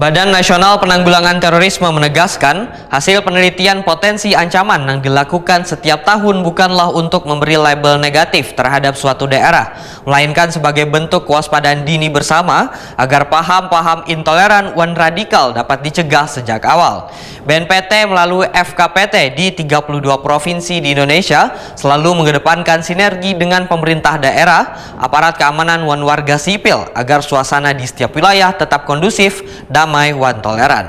Badan Nasional Penanggulangan Terorisme menegaskan hasil penelitian potensi ancaman yang dilakukan setiap tahun bukanlah untuk memberi label negatif terhadap suatu daerah, melainkan sebagai bentuk kewaspadaan dini bersama agar paham-paham intoleran dan radikal dapat dicegah sejak awal. BNPT melalui FKPT di 32 provinsi di Indonesia selalu mengedepankan sinergi dengan pemerintah daerah, aparat keamanan dan warga sipil agar suasana di setiap wilayah tetap kondusif, damai dan toleran.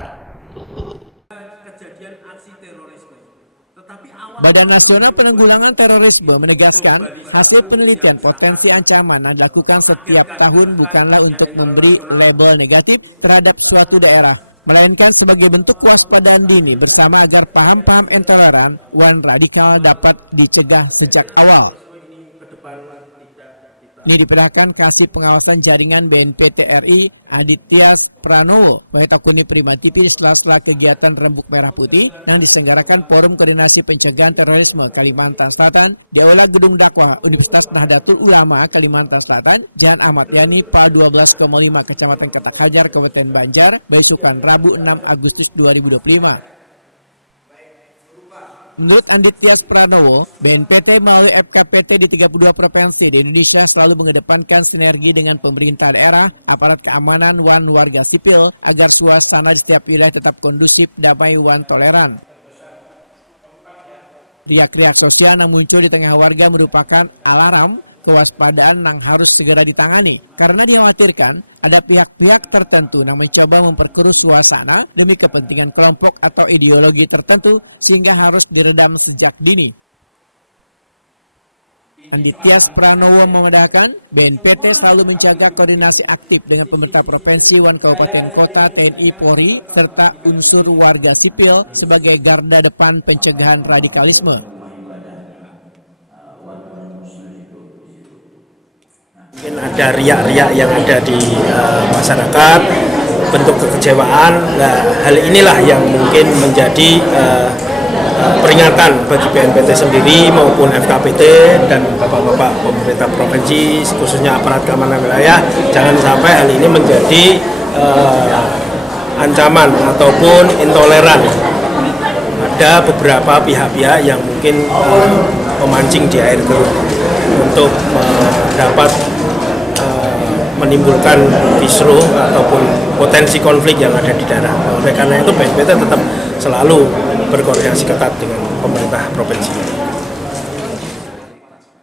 Badan Nasional Penanggulangan Terorisme menegaskan hasil penelitian potensi ancaman yang dilakukan setiap tahun bukanlah untuk memberi label negatif terhadap suatu daerah, melainkan sebagai bentuk kewaspadaan dini bersama agar paham-paham intoleran dan radikal dapat dicegah sejak awal. Ini diperlihatkan Kasih Pengawasan Jaringan BNPT RI Aditya Pranowo Wahitakuni Prima TV di sela-sela kegiatan Rembuk Merah Putih yang diselenggarakan Forum Koordinasi Pencegahan Terorisme Kalimantan Selatan di Aula Gedung Dakwah Universitas Nahdlatul Ulama Kalimantan Selatan, Jalan Ahmad Yani, PAL 12,5 Kecamatan Ketak Hajar, Kabupaten Banjar, Baisukan, Rabu 6 Agustus 2025. Menurut Aditya Pranowo, BNPT melalui FKPT di 32 provinsi di Indonesia selalu mengedepankan sinergi dengan pemerintah daerah, aparat keamanan, dan warga sipil agar suasana di setiap wilayah tetap kondusif, damai, dan toleran. Riak-riak sosial yang muncul di tengah warga merupakan alarm kewaspadaan yang harus segera ditangani karena dikhawatirkan ada pihak-pihak tertentu yang mencoba memperkeruh suasana demi kepentingan kelompok atau ideologi tertentu sehingga harus diredam sejak dini. Aditya Pranowo memandahkan BNPT selalu menjaga koordinasi aktif dengan pemerintah provinsi dan kabupaten kota, TNI, Polri, serta unsur warga sipil sebagai garda depan pencegahan radikalisme. Mungkin ada riak-riak yang ada di masyarakat, bentuk kekecewaan. Nah, hal inilah yang mungkin menjadi peringatan bagi BNPT sendiri maupun FKPT dan bapak-bapak pemerintah provinsi, khususnya aparat keamanan wilayah, jangan sampai hal ini menjadi ancaman ataupun intoleran. Ada beberapa pihak-pihak yang mungkin memancing di air keruh untuk dapat menimbulkan kisruh ataupun potensi konflik yang ada di daerah. Oleh karena itu BNPT tetap selalu berkoordinasi ketat dengan pemerintah provinsi.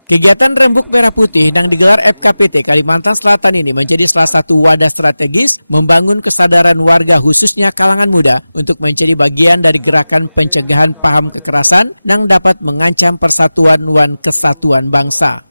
Kegiatan Rembuk Merah Putih yang digelar FKPT Kalimantan Selatan ini menjadi salah satu wadah strategis membangun kesadaran warga khususnya kalangan muda untuk menjadi bagian dari gerakan pencegahan paham kekerasan yang dapat mengancam persatuan dan kesatuan bangsa.